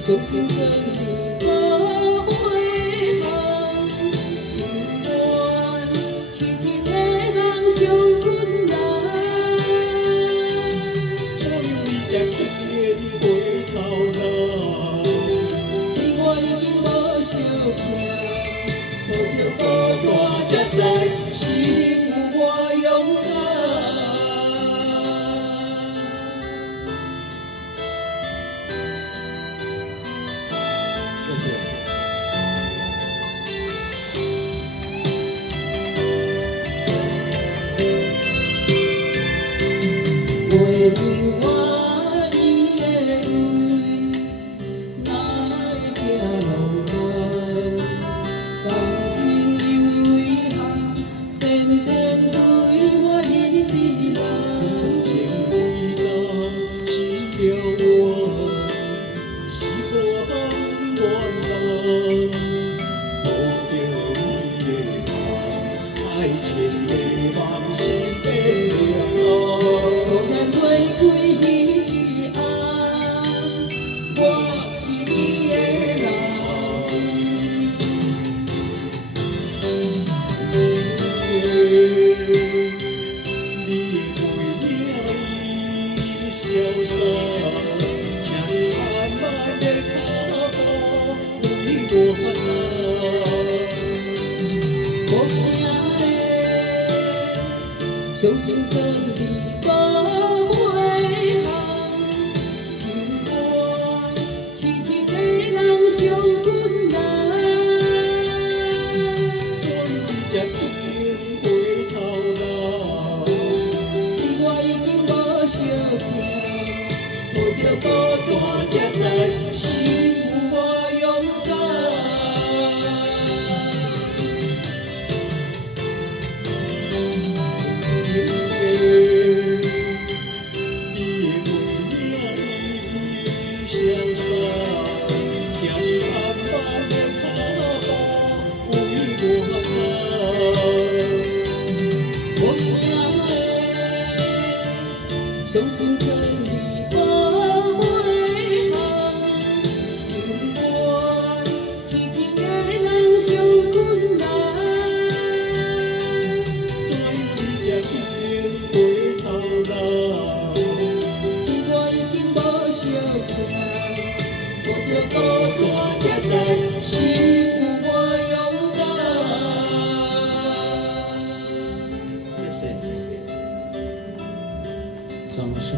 相信真理无悔恨，情愿是一个人上困难。终于也见回头路，你我已经无相欠，抱着孤单才知是有我勇敢。谢谢。为着我你的位，哪会这浪漫？感情因为憾，偏偏对我一滴人。情知道是了我，是风乱浪，抱着你的梦，爱情的梦是变了。突然花开彼一暗，我是你的人。你的背影潇洒，请你慢慢的脚步为我行。无声的，相信真理无悔恨，情愿是一个人上困难。终于才见回头路，你我已经无相欠，抱着孤单才知是有我勇你的背影潇洒，请你慢慢的脚步为我行。无声的，相信真理无悔恨，情愿是一个人上困难。终于也见回头路，你我已经无相欠，抱着孤单才知是有我勇敢。谢谢。掌声。